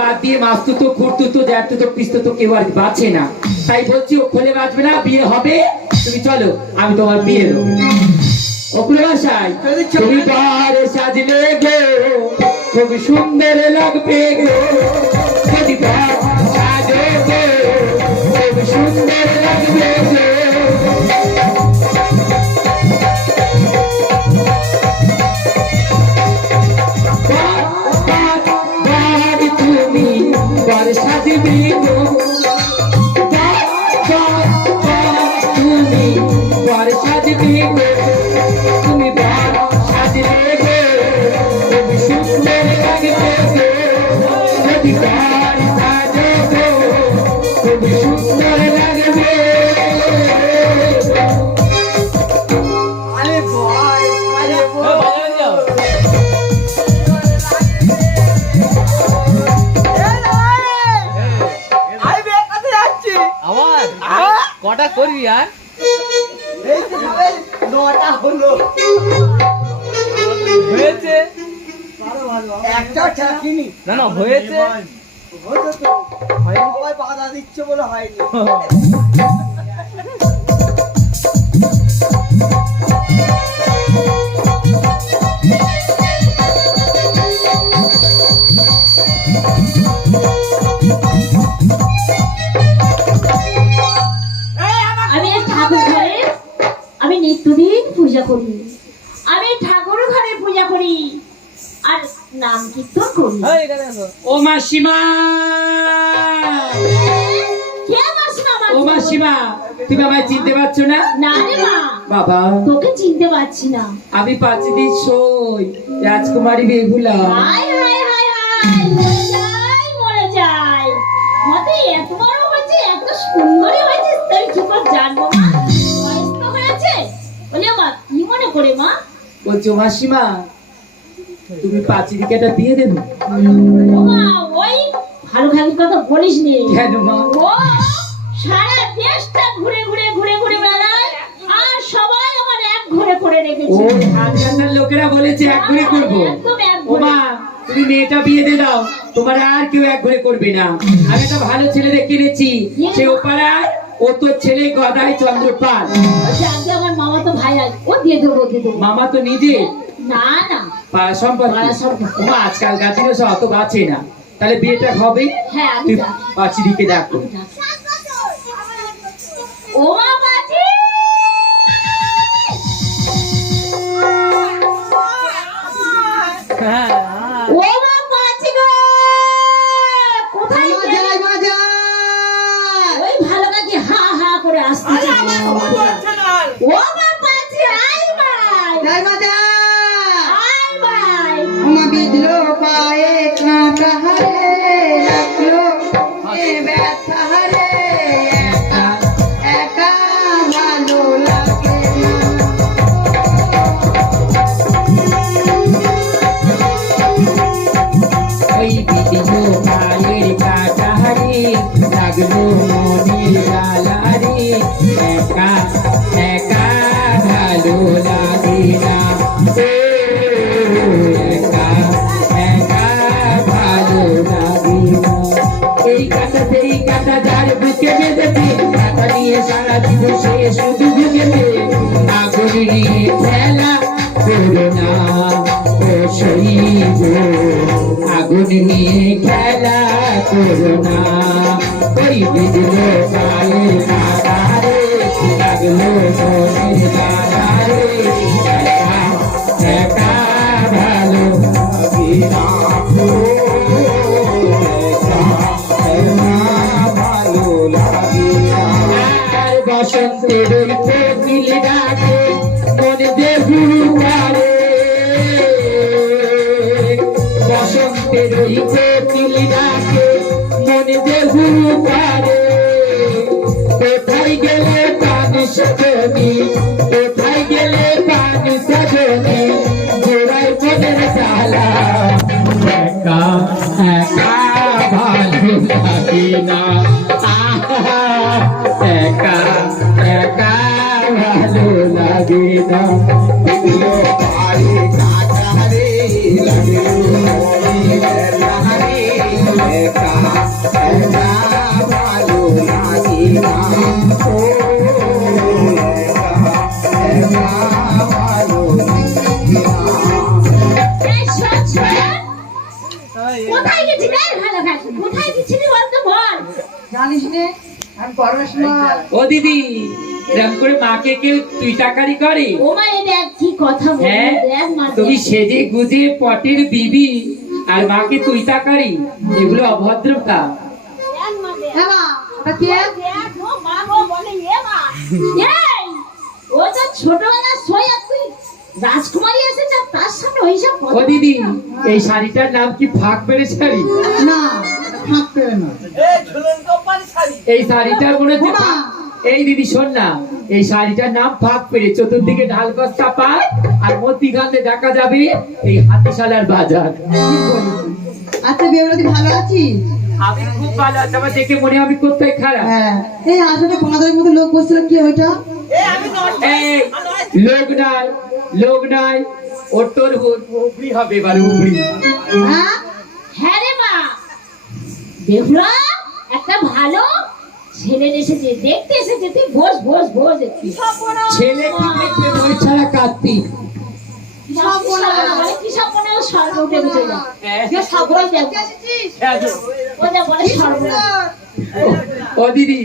বাদ দিয়ে মাস্তুতো খুঁড়তুতো জ্যাঠতুতো পিস্তুতো কেউ আর বাঁচে না, তাই বলছি ও খোলে বাঁচবে না, বিয়ে হবে। তুমি চলো, আমি তোমার বিয়ে দেবো। অপুর বাসায় তুমি বারে সাজলে গো, খুব সুন্দর লাগবে গো, যদি বার সাজো গো, খুব সুন্দর লাগবে গো। তুমি বার সাজবে গো, তুমি বার সাজবে গো, তুমি বার সাজলে গো, খুব সুন্দর লাগবে গো, যদি বার সাজো গো, খুব সুন্দর লাগবে। কটা করবি আর নটা হলো হয়েছে একটা চাকিনি না না হয়েছে সবাই বাধা দিচ্ছে বলে হয়নি। আমি নিত্যদিন পূজা করি, আমি ঠাকুর ঘরে পূজা করি আর নাম কীর্তন করি। ও মাসিমা, কে মাসিমা? ও মাসিমা, তুমি আমায় চিনতে পারছো না? না রে মা, বাবা তোকে চিনতে পারছি না। আমি 5 দিন সই রাজকুমারী বেহুলা। হায় হায় হায় হায়, মরে যাই মরে যাই। মতে এত বড় হয়েছে, এত সুন্দরী হয়েছে, তাই কি করে জানবো মা? বয়স তো হয়েছে। বলে মা কি মনে করে মা? বলছো মাসিমা তুমি 5 দিকেটা দিয়ে দেবো? ও মা, ওই ভালো খালির কথা বলিস নি। কেন মা? ও সারা দেশটা ঘুরে ঘুরে ঘুরে ঘুরে বেড়ায় আর সবাই আমার এক ঘরে করে ও রেখেছে। ধানকান্নার লোকেরা বলেছে এক ঘরে করবো। একদম এক ও ঘরে। মা তুমি মেয়েটা বিয়ে দিয়ে দাও, তোমার আর কেউ এক ঘরে করবে না। আমি একটা ভালো ছেলে দেখে এনেছি, সে ওপাড়ায়, ও তো ছেলে গদাই চন্দ্রপাল। ও জানতে আমার মামা তো ভাই আছে, ও দিয়ে দেবো দিয়ে দেবো। মামা তো নিজে না না পাড়া সম্পর্কে। পাড়া সম্পর্কে। ও মা আজকালকার দিনে সব অত বাঁচে না, তাহলে বিয়েটা হবে। হ্যাঁ আমি তুই যাচ্ছি। 5 দিকে ডাকো। ও মা বাজি, হ্যাঁ ও মা বাজি গো, কোথায় গেলে? ওই ভালো কাজে হা হা করে আসতেছে। ও মা বাজি, আই ভাই আই ভাই। পায়ে কাঁটা হারে লাগলো এ ব্যথা হারে, একা একা ভালো লাগে না। ওই বিদিলো পায়ের কাটা হারে লাগলো মনের জ্বালা রে, একা একা ভালো লাগে না। ও একা একা ভালো লাগে না। এই কাটা সেই কাটা যার বুকে বেঁধেছে, কাটা নিয়ে সারা জীবন সে শুধু ভুগেছে। আগুন নিয়ে খেলা করো না ও শহীদ, আগুন নিয়ে খেলা করো না। ওই বিজলো পায়ের কাটা রে লাগলো মনের জ্বালা রে, একা একা ভালো লাগে না। ও একা একা ভালো লাগে না। আর বসন্তের ওই কোকিল ডাকে মনে দেহু করে, বসন্তের ওই কোকিল ডাকে মনে দেহু করে। কোথায় গেলে পানি সজনি, কোথায় গেলে পানি সজনি, গোড়ায় মনের জ্বালা, একা একা ভালো লাগে না। আহা একা একা ভালো লাগে না। এগুলো পায়ে কাটা রে লাগলো মনের জ্বালা রে, গেছি গায়ে ভালো থাকবো। কোথায় গেছিলি বলতো বল। জানিস নে আমি গরমের সময় ও দিদি, এরকম করে মাকে কেউ তুই টাকারি করে? ও মা এই দেখ কি কথা বলি হ্যাঁ, দেখ মা তুমি দেখ। সেজে গুজে পটের বিবি আর মাকে তুই টাকারি, এগুলো অভদ্রতা। দেখ মা দেখ। হ্যাঁ মা ওটা কে দেখ ও মা গো বলে এ মা। এই ও তো ছোটবেলার সইয়া তুই রাজকুমারী এসেছে তার সামনে ওইসব ও কথা দিদি, এই শাড়িটার নাম কি ফাঁক পেরে শাড়ি? না থাকতে না এই শাড়িটার মনে হচ্ছে ওমা। ফাঁক- এই দিদি শোন না, এই শাড়িটার নাম ফাঁক পেরে, চতুর্দিকে ঢালগজ চাপা আর মধ্যিখানে দেখা যাবে এই হাতিশালার বাজার। আচ্ছা বেবরাতি ভালো আছিস? আমি খুব ভালো আছি, আমার দেখে মনে হবে কোথায় খারাপ। হ্যাঁ এই আসলে বাঁদরের মতো লোক বসছিল কি ওইটা? এই লোক নাই ওর তোর উপরি হবে, এবার উপরি। হ্যাঁ হ্যাঁ রে মা দেখলা একটা ভালো ছেলে এসেছে দেখতে এসেছে তুই বস বস বস একটু ছেলে কি দেখতে ওই ছাড়া কার্তিক। কি সব মনে হয় স্বর্গ উঠে গেছে যা। হ্যাঁ। যে সবাই দেখো ও যা বলে স্বর্গ ও দিদি,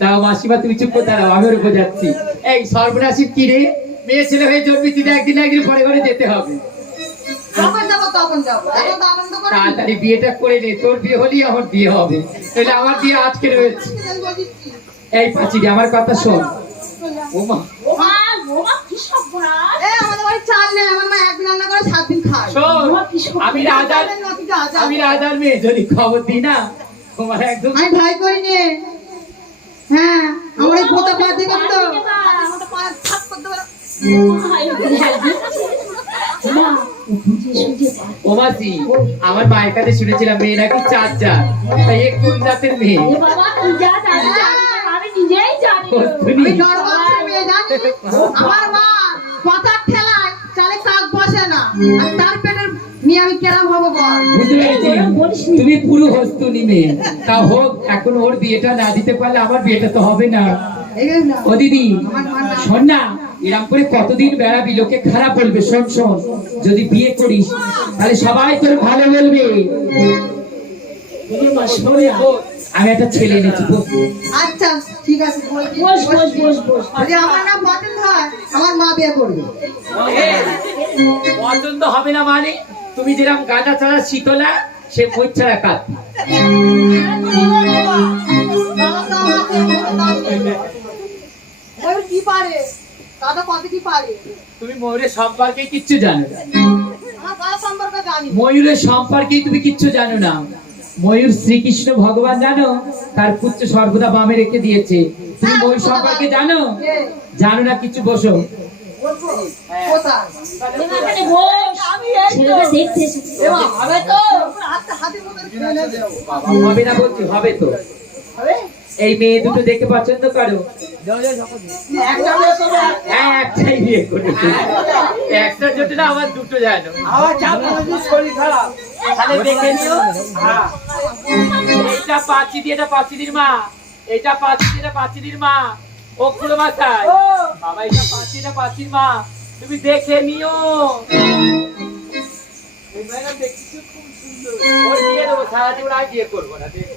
দাও মাসিমা তুমি চুপ করে দাঁড়াও, আমি ওর উপর যাচ্ছি। এই সর্বনাশীর কি রে, মেয়ে ছেলে হয়ে জন্মেছি, একদিন না একদিন পরে ঘরে যেতে হবে। যখন যাবো তখন যাবো, এখন তো আনন্দ করে তাড়াতাড়ি বিয়েটা করে নে, তোর বিয়ে হলেই আমার বিয়ে হবে, তাহলে আমার বিয়ে আটকে রয়েছে। এই পাঁচিরি আমার কথা শোন। ওমা ও মা কি সব বলা আমাদের বাড়ি চাল নেই, আমার মা একদিন রান্না করে 7 দিন খায়। শোন, আমি রাজার মেয়ে, যদি খবর দিই না তোমার একদম। আমি ভয় করি নে। হ্যাঁ আমার এই পোতা পা দেখেন তো আমাদের পা থাক করতে পারে। ও মাসি, আমার মায়ের কাছে শুনেছিলাম মেয়ে নাকি 4 জাত, তাই এ কোন জাতের মেয়ে? বাবা তুই যা জানি আমি নিজেই জানি কস্তুরী। আমি ডর করছি মেয়ে জানিস? আমার মা পাতার ঠেলায় চালে কাক বসে না, আর তার পেটের নিয়ে আমি কেরাম হবো বল? বুঝতে পেরেছি, তুমি পুরো হস্তুনি মেয়ে। তা হোক, এখন ওর বিয়েটা না দিতে পারলে আমার বিয়েটা তো হবে না। এই না ও দিদি শোন না, এরম করে কতদিন বেড়াবি, লোকে খারাপ বলবে। শোন শোন, যদি বিয়ে করিস তাহলে সবাই তোর ভালো বলবে। আমি একটা ছেলে এনেছি, বস। আচ্ছা ঠিক আছে বলছি। বস বস বস বস যদি আমার নাম পছন্দ হয় আমার মা বিয়ে করবে। পছন্দ হবে না মানে? তুমি যেরকম গাঁদা ছাড়া শীতলা, সে মই ছাড়া কাত। ওই কি পারে দাদা কত কি পারে? তুমি ময়ূরের সম্পর্কে কিচ্ছু জানো না। আমার দাদা সম্পর্কে জানি। ময়ূরের সম্পর্কে তুমি কিচ্ছু জানো না। ময়ূর শ্রীকৃষ্ণ ভগবান জানো, তার পুত্র সর্বদা বামে রেখে দিয়েছে। তুমি ময়ূর সম্পর্কে জানো? জানো না কিছু, বসো। বলবো কোথায়? এখানে বস ছেলেটা দেখতে এসেছে হবে তো হাতে হাতে মতো ফেলে দেব। হবে না বলছি, হবে তো। এই মেয়ে দুটো দেখে পছন্দ করো? একটা মেয়ে সবে হ্যাঁ, একটাই বিয়ে করে। একটা জোটে না, আমার দুটো জানো। আমার চাপ আছে শরীর খারাপ। তাহলে দেখে নিও। হ্যাঁ, এইটা পাঁচিদি, এটা পাঁচিদির মা। এটা পাঁচিদি, এটা পাঁচিদির মা। ও খুলো মাথায় বাবা, এটা পাঁচি, এটা পাঁচির মা। তুমি দেখে নিও। এই মেয়েটা দেখতে খুব সুন্দর। ওর বিয়ে দেবো, সারা জীবন আর বিয়ে করবো না। দেখ।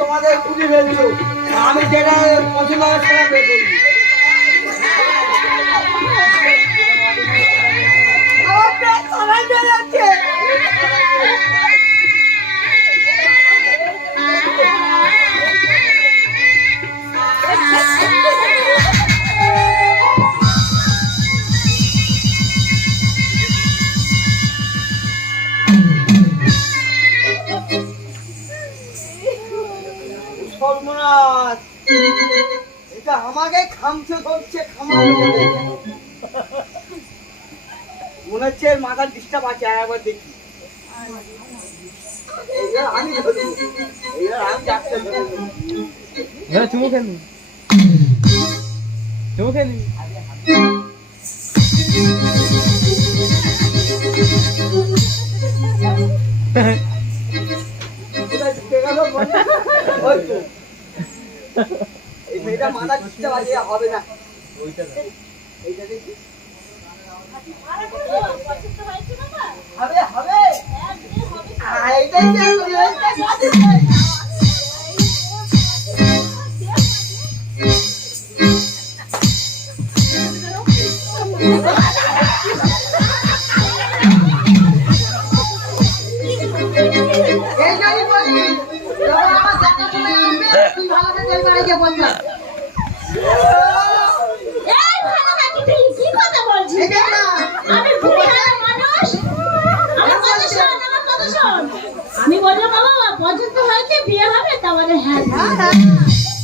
তোমাদের খুঁজে ফেলছো, আমি যেটা পছন্দ হয় সেটা বের করবি। সর্বনাশ, মাছ এটা আমাকে খামছে ধরছে খামার মনে হচ্ছে এর মাথার ডিস্টার্ব আছে একবার দেখি এইবার আমি ধরবো এইবার আমি যাচ্ছে ধরবো না চুমু খেলি চুমু খেলি কোথায় ঢুকে গেল মনে? ওই তো। এই মেয়েটা মাথা ডিস্টার্ব আছে হবে না এইটা দেখি পছন্দ হয়েছে বাবা? হবে হবে হ্যাঁ, বিয়ে হবে তো। এইটাই চেক করি এইটাই এই জন্যই বলি, যখন আমার দেখাশোনায় আসবে, তুই ভালো করে ওই বাড়ি গিয়ে বসবা। এই ভালো নাকি তুই? কি কথা বলছিস? এই দেখ না, আমি বুড়িহারা মানুষ। আমার কথা শোন, আমার কথা শোন। আমি বললাম বাবা পছন্দ হয়েছে বিয়ে হবে তা বলে হ্যাঁ হ্যাঁ, হ্যাঁ।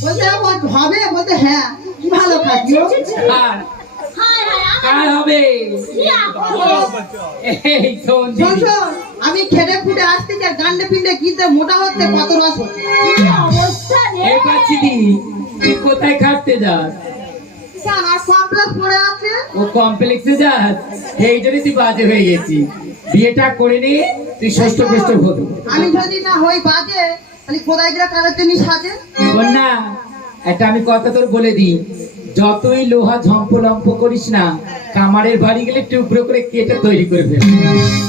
বলতে হবে, বলতে হ্যাঁ, কি ভালো খাচ্ছিও। আর হায় হায় কার হবে? কি আপনি এই শোন শোন, দিদি। শোন, আমি খেটে খুঁটে আসতে চাই গান্ডে পিন্ডে কিনতে মোটা হচ্ছে কত রস হচ্ছে। কি অবস্থা রে? এই পাচ্ছি দি তুই কোথায় খাটতে যাস? কেন আর কমপ্লেক্স পড়ে আছে? ও কমপ্লেক্সে যাস, এই জন্যই তুই বাজে হয়ে গেছি। বিয়েটা করে নি তুই ষষ্ঠ কষ্ট হতো। আমি যদি না হই বাজে তাহলে কোথায় গেলে কারোর জন্য সাজে? না একটা আমি কথা তোর বলে দিই, যতই লোহা ঝম্পলম্প করিস না, কামারের বাড়ি গেলে টুকরো করে কেটে তৈরি করে ফেল।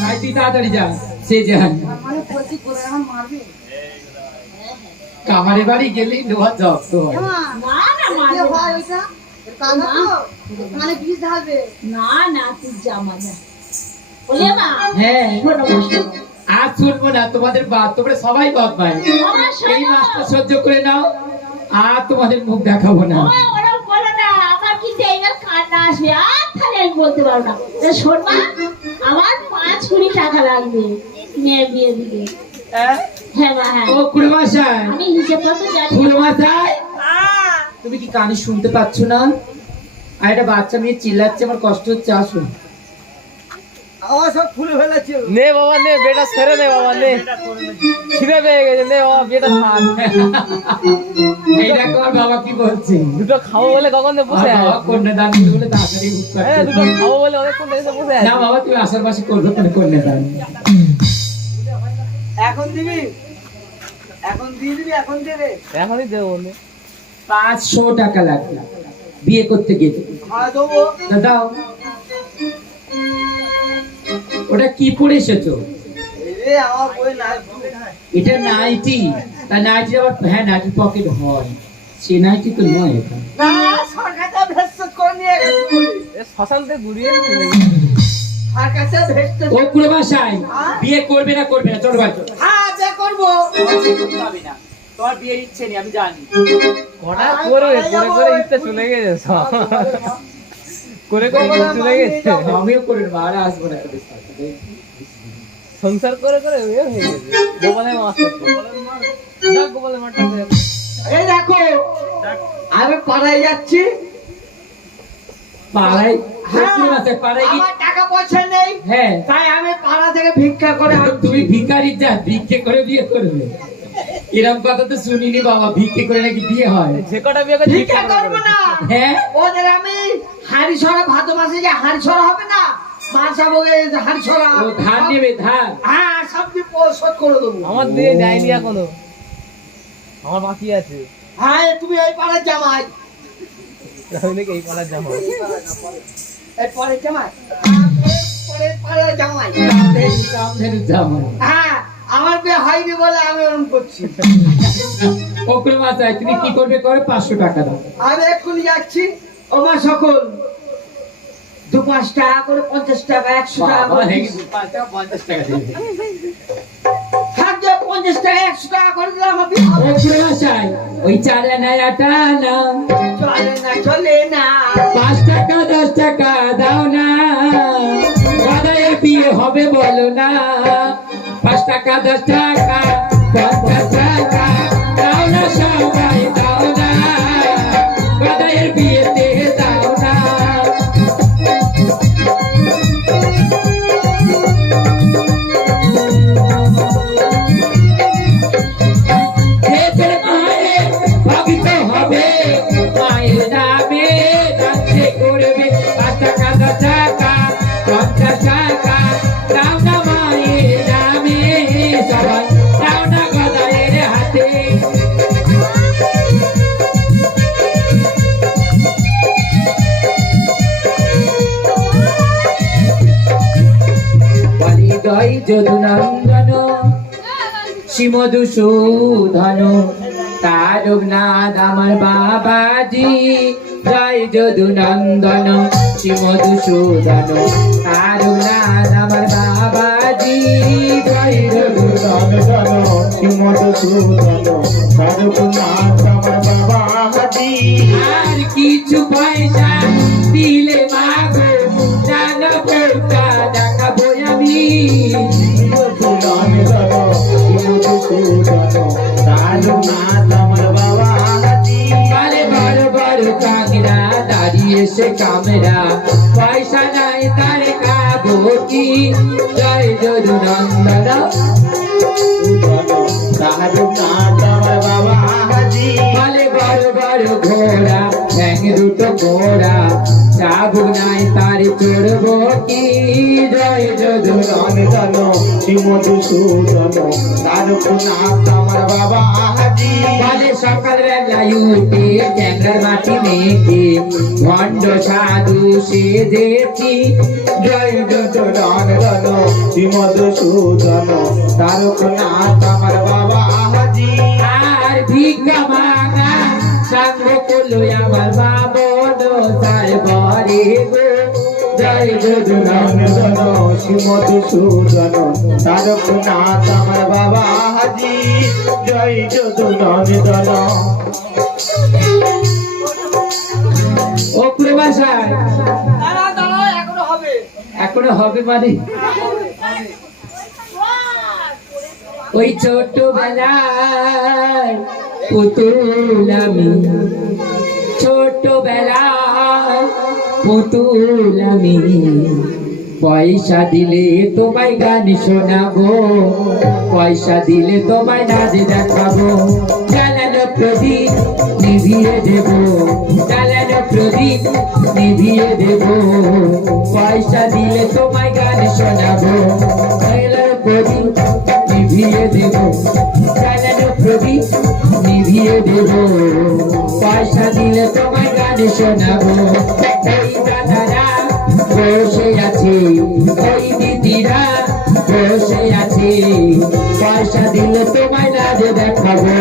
তাই তুই তাড়াতাড়ি যা, সে যান। মানে বলছি কোথায় এখন মারবে? কামারের বাড়ি গেলেই লোহা জব্দ হয়। হ্যাঁ, না না যে মারবো না। হয় ওইটা কানা তো মানে বিষ ঢালবে। না না তুই জামা যা বলে মা হ্যাঁ শোনো মা, শোনো। আর শুনবো না, তোমাদের তোমরা সবাই বদমাই। আমার এই শোনো। মাসটা সহ্য করে নাও, আর তোমাদের মুখ দেখাবো না। ও, ওরম বলো না, আমার কিন্তু এইবার কান্না আসবে, আর তাহলে আমি বলতে পারবো না। তা শোন মা, আমার 5-20 টাকা লাগবে মেয়ের বিয়ে দিতে। হ্যাঁ মা, হ্যাঁ। ও কুড়মাশাই, আমি হিসেব করতে জানি। কুড়মাশাই, তুমি কি কানে শুনতে পাচ্ছ না? আর একটা বাচ্চা মেয়ে চিল্লাচ্ছে, আমার কষ্ট হচ্ছে। আসুন। আমার সব খুলে ফেলেছে নে বাবা নে বেটা ছেড়ে নে বাবা নে ছিঁড়ে পেয়ে গেছে নে বাবা বেটা থাক এই দেখো আর বাবা কি বলছে। দুটো খাবো বলে কখন দিয়ে বসে আর বাবা আছে কন্যাদান দিতে বলে তাড়াতাড়ি উৎপাত হ্যাঁ দুটো করছে। খাবো বলে অনেকক্ষণ এসে বসে না আছে বাবা, তুমি আসার পাশে করবে করে কন্যাদান। এখন দিবি এখন দিয়ে দিবি এখন দেবে এখনই দেবো বন্ধু 500 টাকা লাগবে বিয়ে করতে গেলে। হ্যাঁ দেবো তা দাও। ওটা কি পরে এসেছো? এ আমার বই না এটা নাইটি। তা নাইটি আবার, হ্যাঁ নাইটি পকেট হয়, সে নাইটি তো নয় এটা। না সরকারটা ভেস্ট করে নিয়ে গেছে বলে। এ শ্মশানতে ঘুরিয়ে নিয়ে সরকারটা ভেস্ট ও কুড়মাশাই, বিয়ে করবে না করবে না, চলো বাড়ি চলো। হ্যাঁ বে করবো তোমার বিয়ের ইচ্ছে নেই আমি জানি। কটা করে করে ইচ্ছা চলে গেছে সব করে করে ইচ্ছা চলে গেছে আমিও করে নেবো, আর আসবো না তোদের সাথে। সংসার করে করে হয়ে গেছে গোপালের মাছ গোপালের মাঠটা এই দেখো আমি পাড়ায় যাচ্ছি পাড়ায়? হ্যাঁ, কুড়মাশাই পাড়ায় কি? আমার টাকা পয়সা নেই হ্যাঁ, তাই আমি পাড়া থেকে ভিক্ষা করে তুমি ভিখারি যা, ভিক্ষে করে বিয়ে করবে? এরকম কথা তো শুনিনি বাবা, ভিক্ষে করে নাকি বিয়ে হয়? যে কটা বিয়ে করে ভিক্ষা করবো না হ্যাঁ, ওদের আমি হাড়ি ছড়া ভাদ্র মাসে যে হাড়ি ছড়া হবে না মাসাবো হাড়ি ছড়া ও ধার নেবে, ধার। হ্যাঁ সব শোধ করে দেবো আমার দিয়ে যায়নি এখনো আমার বাকি আছে হ্যাঁ তুমি এই পাড়ার জামাই আমি নাকি এই পালার যাবো এই পরের জামাই পরের পাড়ার জামাই কামধেনু জামাই। হ্যাঁ আমার বিয়ে হয়নি বলে আমি ওরকম করছি ও কুড়মাশাই, তুমি কি করবে করে? 500 টাকা দাও। আমি এক্ষুনি যাচ্ছি ও মা সকল 2-5 টাকা করে 50 টাকা 100 টাকা বাবা, করে নাকি 50 টাকা দেবে? থাকবে 50 টাকা 100 টাকা করে দিলে আমার বিয়ে ও হবে কুড়মাশাই, ওই চালে নাই আটা না, চলে না 5 টাকা 10 টাকা দাও না, বাদায়ের বিয়ে হবে বলো না। 5 টাকা 10 টাকা 50 টাকা দাও না, সবাই দাও না। মায়ের নামে যাচ্ছে করবে 5 টাকা 10 টাকা 50 টাকা দাও না মায়ের নামে সবাই দাও না গদায়ের হাতে বালিদয় যদুনন্দন শ্রীমধুসূদন তারকনাথ আমার বাবাজি জয় যদুনন্দন শ্রীমধুসূদন তারকনাথ আমার বাবাজি জয় যদুনন্দন মধুসূদন তারকনাথ আমার বাবাজি আর কিছু পয়সা দিলে মাগো জানো পৌঁছা দেখাবো আমি তারকনাথ আমার বাবাজি বারে বড় বড় কাংরা দাঁড়িয়ে সে কামরা পয়সা নাই তার খাবো কি জয় যদুনন্দন তারকনাথ আমার বাবাজি বলে বড় বড় ঘোড়া ব্যাং দুটো ঘোড়া যাবো নাই তার চড়বো কি জয় যদুনন্দন মধুসূদন তারকনাথ আমার বাবাজি বলে সকাল বেলায় উঠে ট্যাংরার মাটি মেখে ভণ্ড সাধু সেজেছি জয় যদুনন্দন মধুসূদন তারকনাথ আমার বাবাজি আর ভিক্ষা মাগা সাঙ্গ করলো আমার বামন তার বরে গো জয় যদুনন্দন মধুসূদন তারকনাথ আমার বাবাজি জয় যদুনন্দন ও প্রবাসায় দাঁড়াও এখনো হবে এখনো হবে মানে ওই ছোটবেলায় পুতুল আমি ছোটবেলায় পুতুল আমি পয়সা দিলে তোমায় গান শোনাবো পয়সা দিলে তোমায় নাচ দেখাবো জ্বালানো প্রদীপ নিভিয়ে দেব জ্বালানো প্রদীপ নিভিয়ে দেব পয়সা দিলে তোমায় গান শোনাবো জ্বালানো প্রদীপ নিভিয়ে দেব জ্বালানো প্রদীপ নিভিয়ে দেব পয়সা দিলে তোমায় গান শোনাবো এই দাদারা বসে আছে ওই দিদিরা বসে আছে পয়সা দিলে তোমায় নাচ দেখাবো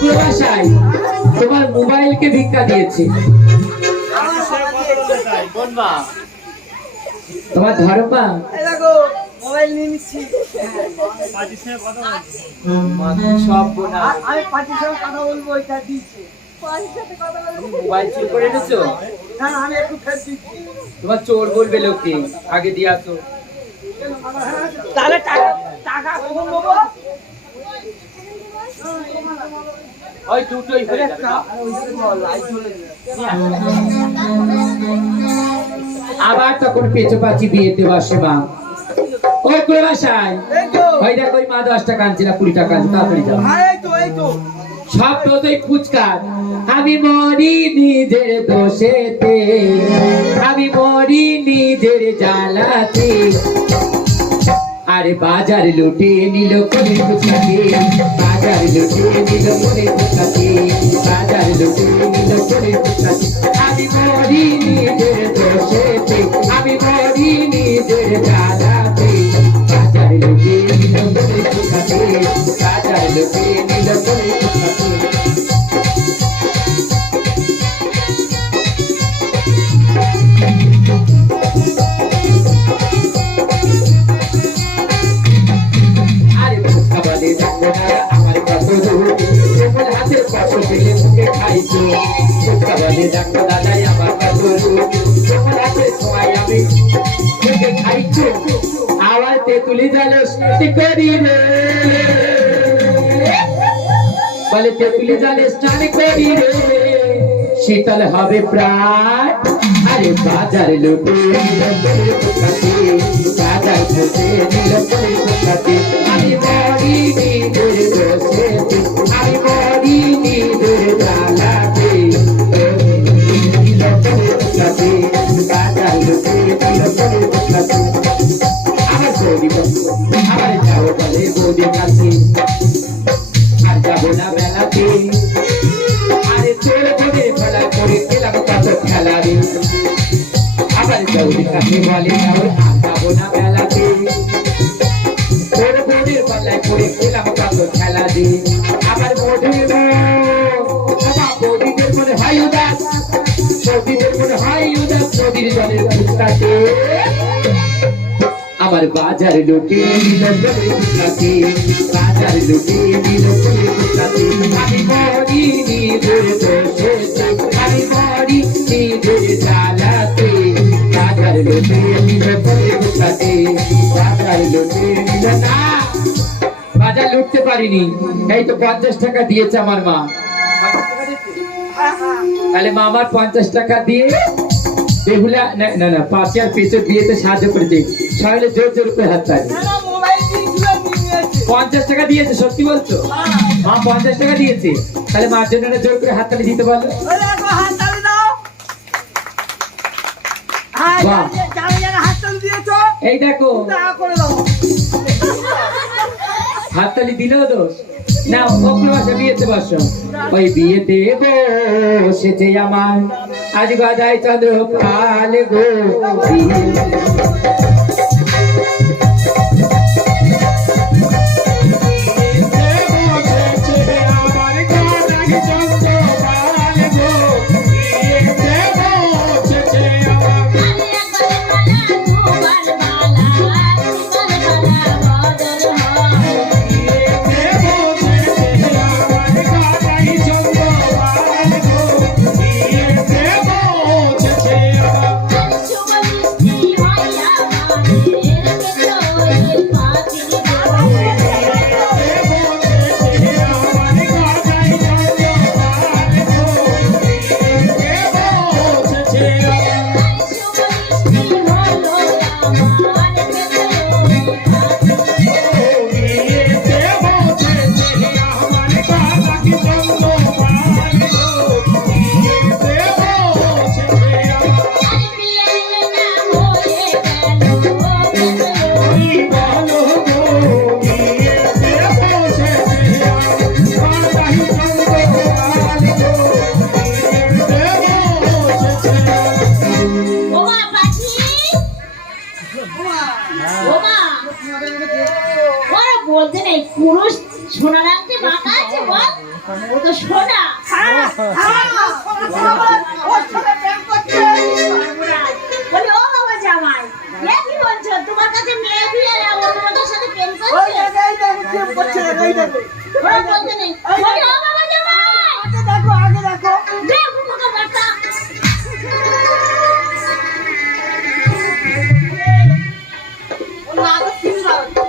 প্রবাসাই তোমার মোবাইলকে ভিক্ষা দিয়েছে তোমার ধর্মা এই দেখো মোবাইল নিয়ে নিচ্ছি সব বোনা আমি পার্টির সঙ্গে কথা বলবো ওইটা দিচ্ছে পার্টির সাথে কথা বলবো মোবাইল চুরি করে এনেছো না আমি একটু ফের দিচ্ছি তোমার চোর বলবে লোকে আগে দিয়ে আসো তাহলে টাকা টাকা কখন নেবো ওই দুটোই হয়ে যাবে না। আবার তখন পেঁচো পাচি বিয়েতে বসে মা ওই করে বাসায় ওই দেখ ওই মা 10 টাকা আনছে না 20 টাকা আনছে তাড়াতাড়ি যাও এই তো সব তো তুই ফুচকার আমি মরি নিজের দোষেতে আমি মরি নিজের জ্বালাতে আরে বাজার লুটে নিল করে ফুচকাকে বাজার লুটে নিল করে ফুচকাকে বাজার লুটে নিল করে ফুচকাকে আমি মরি নিজের দোষেতে আমি মরি নিজের জ্বালাতে বাজার লুটে নিল করে ফুচকাকে বাজার লুটে নিল করে ফুচকাকে আরে ফুচকা বলে দেখো না আমার কত রূপ তোমার হাতের ফসল পেলে মুখে খাইছো ফুচকা বলে দেখো দাদাই আমার কত রূপ তোমার হাতের সময় আমি মুখে খাইছো আওয়াজ তেঁতুলি জালো স্মৃতি করি রে বলে তেঁতুলি জালে স্নান করি রে শীতল হবে প্রাণ আরে বাজার লোকে নিল করে কোথাতে বাজার বসে নিল করে কোথাতে আমি মরি নিজের দোষেতে আমি মরি নিজের জ্বালাতে নিল করে কোথাতে বাজার লোকে নিল করে কোথাতে আমার বৌদি আমার যাবো বলে বৌদির কাছে আর যাবো না মেলাতে আরে তোর বলে ফেলা করে খেলাম কত খেলা রে আবার বৌদির কাছে বলে যাবো না মেলাতে তোর বৌদির পাল্লায় করে খেলাম কত খেলা রে আবার বৌদির বৌদিদের মনে হয় উদাস বৌদিদের মনে হয় উদাস বৌদির জলের ফুটকাতে আমার বাজার লোকে নিল করে কোথাতে বাজার লোকে নিল করে কোথাতে আমি মরি নিজের দোষেতে আমি মরি নিজের জ্বালাতে বাজার লোকে নিল করে কোথাতে বাজার লোকে নিল না বাজার লুটতে পারিনি এই তো 50 টাকা দিয়েছে আমার মা তাহলে মা আমার 50 টাকা দিয়ে বেহুলা না না না পাশে আর পেছর বিয়েতে সাহায্য করেছে সবাই জোর জোর করে হাত তালি 50 টাকা দিয়েছে সত্যি বলছো মা 50 টাকা দিয়েছে তাহলে মার জন্য জোর করে হাত তালি দিতে পারলো এই দেখো হাত তালি দিলেও দোষ না অগ্র ভাষা বিয়েতে বসো ওই বিয়েতে বসেছে আমার আজ গদাই চন্দ্র কাল গো বলতে নেই পুরুষ সোনা রাখতে বাঁকা আছে বল ও তো সোনা বলি ও বাবা জামাই এ কি বলছো তোমার কাছে মেয়ে দিয়ে অন্যদের সাথে প্রেম করছে ওরা বলতে নেই বলি ও বাবা জামাই আগে দেখো দেখো মুখে বাটা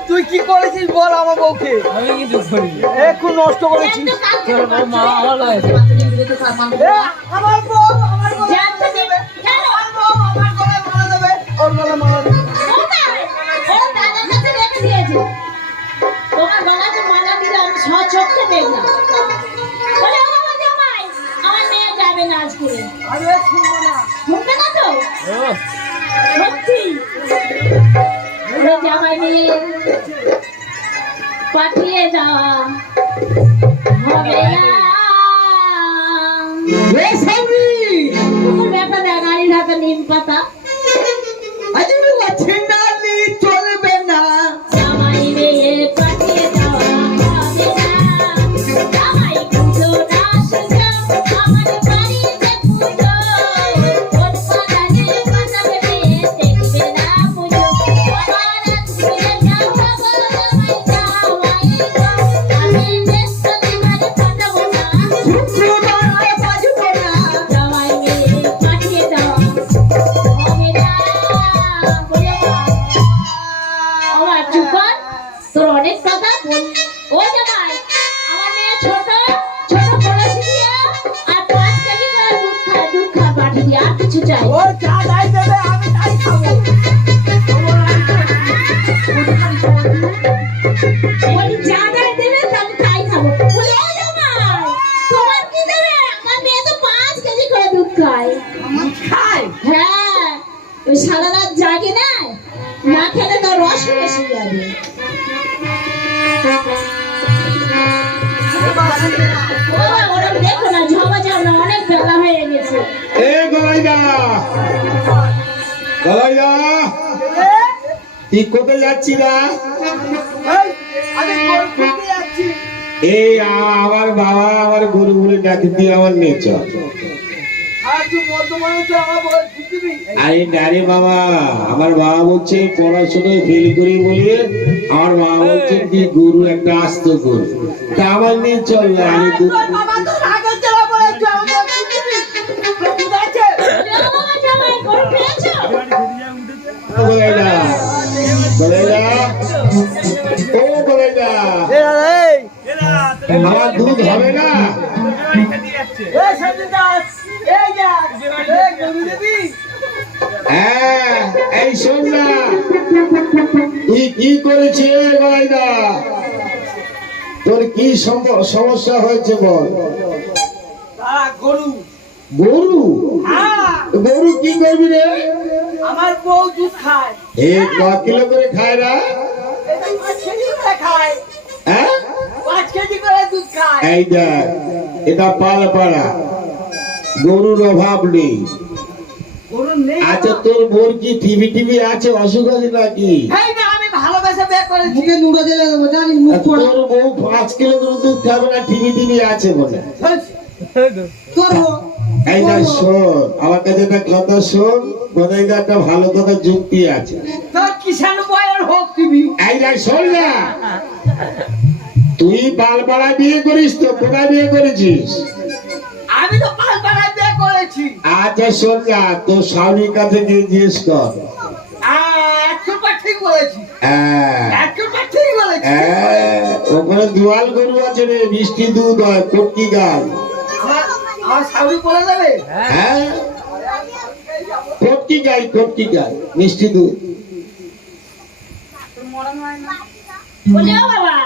তুই কি করেছিস বল আমার বউকে আমি কিছু করিনি এখন নষ্ট করেছিস তোর বউ মা ভালো আছে আমার বউ জানতে দেবে জানো আমার বউ আমার গলায় মারা দেবে ওর গলায় মারা দেবে ওটা ওর দাদার কাছে রেখে দিয়েছে তোমার গলাতে মালা দিলে আমি সচক্ষে দেখলাম বলে ও বাবা জামাই আমার মেয়ে যাবে না আজকে আরে শুনবো না শুনবে না তো ও সত্যি ওরে জামাই নিয়ে পাঠিয়ে দাও হবে না এ সামরি তোমার বেটা দেয় গাড়ির হাতে নিম পাতা আজ আছে নালি চলবে না জামাই নিয়ে পাঠিয়ে দাও হবে না জামাই পুজো না সুজো আমার বাড়িতে পুজো ওর পাতানে পাতাবে দেখবে না পুজো আমার পুজো যাও জামাই আমি বৃহস্পতিবারে পাঠাবো না শুক্রবার বাজবো না জামাই নিয়ে পাঠিয়ে দাও না খেলে তো রস বেশি যাবে। বাবা ওরা দেখো না, ঝগা যাও না, অনেক বেলা হয়ে গেছে। এ গলাইদা, গলাইদা, তুই কোথায় যাচ্ছি না? এই, আমি গরু খুঁজতে যাচ্ছি। এই আমার বাবা আমার গরু বলে ডাকি দিয়ে আমার নিয়ে চল। আর তুই বর্তমানে তো আমার বই খুঁজবি। আরে নারে বাবা, আমার বাবা বলছে পড়াশোনায় ফেল করি বলে আমার বাবা বলছে কি গরু একটা আস্ত গরু, তা আমার নিয়ে চল না। আমি তো তোর বাবা তো রাগের জ্বালা বলে তুই আমাকে খুঁজবি। তোর দুধ আছে? ও বাবা জামাই গরু পেয়েছো? গলাইদা, গলাইদা, ও গলাইদা, আমার দুধ হবে না? এই সঞ্জয় দাস, এই দেখ, এই গরু দিবি? হ্যাঁ, এই শোন না, তুই কি করেছিস গলাইদা? তোর কি সমস্যা হয়েছে বল? গরু। গরু? হ্যাঁ, গরু কি করবি রে? আমার বউ দুধ খায়। এ ক কিলো করে খায় না? এটা 5 কেজি করে খায়। হ্যাঁ, 5 কেজি করে দুধ খায়। এই দেখ, এটা পালপাড়া, গরুর অভাব নেই। গরু নেই। আচ্ছা তোর বোর কি টিভি আছে, অসুখ আছে নাকি? এই না, আমি ভালোবেসে বিয়ে করেছি। মুখে নুড়ো দিলে দেবো, জানিস মুখ পোড়া। তোর বউ 5 কিলো করে দুধ খাবে না, টিভি আছে বলে। তোর হোক। এই না শোন, আমার কাছে একটা কথা শোন, কোথায় একটা ভালো কথা যুক্তি আছে। তোর কিষান বয়ের হোক দিবি। এই না শোন না, তুই পালপাড়া বিয়ে করিস তো, কোথায় বিয়ে করেছিস? আমি তো পালপাড়ায় বিয়ে করেছি। আচ্ছা শোন না, তোর স্বামীর কাছে গিয়ে জিজ্ঞেস কর। 100% ঠিক বলেছি। হ্যাঁ, 100% ঠিক বলেছি। হ্যাঁ, ওখানে দুয়াল গরু আছে রে, মিষ্টি দুধ হয়, কটকি গাই। আমার শাউরি বলে দেবে। হ্যাঁ, কটকি গাই, মিষ্টি দুধ। বলে ও বাবা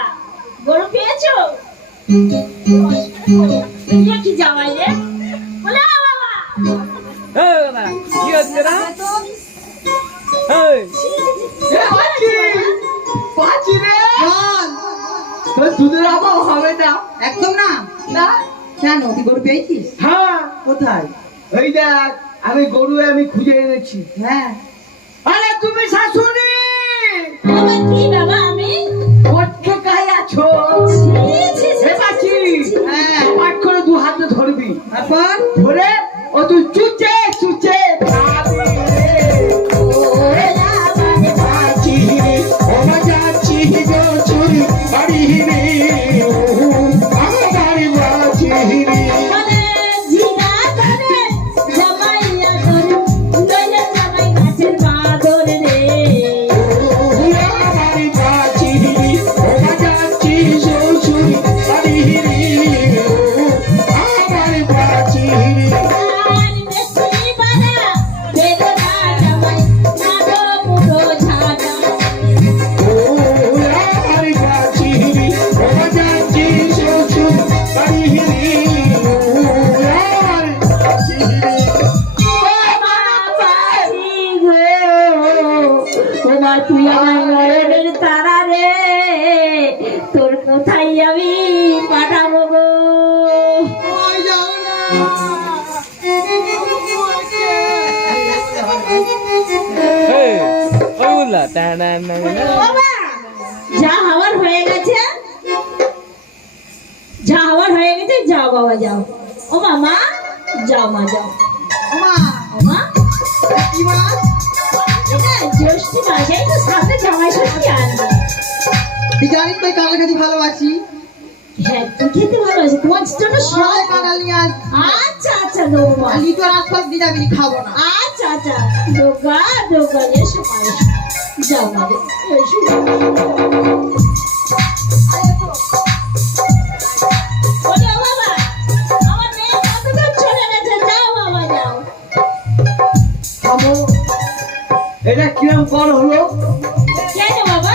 গরু পেয়েছো? ইয়ে কি জামাই রে? বলে ও বাবা কি হচ্ছে না? এই, পাচ্ছি রে। বল। তোর দুধের অভাব হবে না। একদম না। না? কেন, তুই গরু পেয়েছিস? হ্যাঁ, কোথায়? এই দেখ, আমি গরু আমি খুঁজে এনেছি। হ্যাঁ। আরে তুমি শাশুড়ি বাবা কি বাবা আমি? কোটকে গায়ে আছো? ছি, ছি, ছি, এ পাচ্ছি। হ্যাঁ। পাট করে 2 হাতে ধরবি, তারপর? ধরে ও তুই চুচে চুচে খাবি রে। ওরে আমার যাচ্ছি রে, ও যাচ্ছি গো চুরি বাড়ি রে, আমার বাড়ি যাচ্ছি রে। বলে জিনা করে জামাইয়া করে নইলে জামাই গাছের বাদর রে। বাড়ি যাচ্ছি রে, ও যাচ্ছি শ্বশুর বাড়ি রে, আমার বাড়ি যাচ্ছি রে। আর বেশি বাড়া বেদনা জামাই নাগো মুড়ো ঝাড়া। বাড়ি যাচ্ছি রে, ও যাচ্ছি শ্বশুর বাড়ি রে, আমার যাচ্ছি রে। তোমার তুই আমার মরণের তারা রে, তোর কোথায় আমি পাঠাবো গো? ওই যাও না। এই, ওই বুঝলা? বাবা, যা হওয়ার হয়ে গেছে, যা হওয়ার হয়ে গেছে, যাও বাবা যাও। ও মামা যাও, মা যাও। ওমা, ও মা, কি মা? এটা জ্যৈষ্ঠী মাসেই তো সামনে জামাই ষষ্ঠী আসবে। তুই জানিস তো কাল খেতে ভালোবাসি। হ্যাঁ তুই খেতে ভালোবাসি, তোমার জন্য সবাই সব। কাঁঠাল নিয়ে আস। আচ্ছা আচ্ছা দেবো মা। লিটোর আশপাশ দিয়ে যাবি, খাবো না। আচ্ছা আচ্ছা দোকা দোকা এসো মা এসো। যাও মা এসো। বলে ও বাবা, আমার মেয়ে কতদূর চলে গেছে, যাও বাবা যাও। খাবো। এটা কিরম কর হলো? কেন বাবা?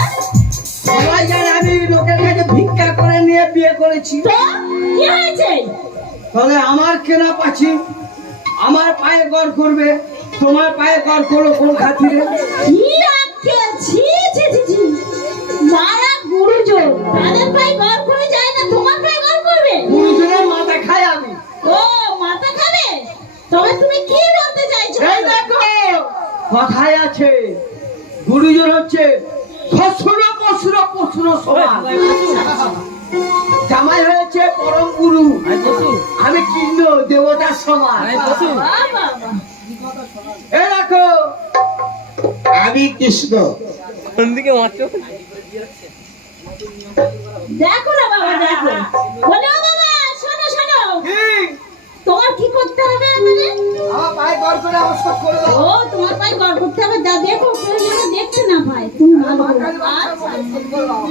সবাই জানে আমি লোকের কাছে ভিক্ষা করে নিয়ে বিয়ে করেছি। তো কি হয়েছে? তাহলে আমার কেনা পাচ্ছি, আমার পায়ে গড় করবে, তোমার পায়ে গড় করলো কোন খাতিরে? কি আক্কেল গুরুজন হচ্ছে শ্বশুর পশুর পশুর সমান, জামাই হয়েছে পরম গুরু, আয় বসু আমি কৃষ্ণ দেবতার সমান। আয় বসু বাবা, এ দেখো আমি কৃষ্ণ। কোন দিকে মারছো? দেখো না বাবা, দেখো। বলো বাবা, শোনো শোনো, কি? তোমার কি করতে হবে মানে? আমার পায়ে গড় করে আমার সব করে দাও। ও তোমার পায়ে গড় করতে হবে, যা দেখো কেউ যেন দেখতে না পায়, তুমি ভালো আমার করো। কাছে বাচ্চা আচ্ছা। সব করে দাও।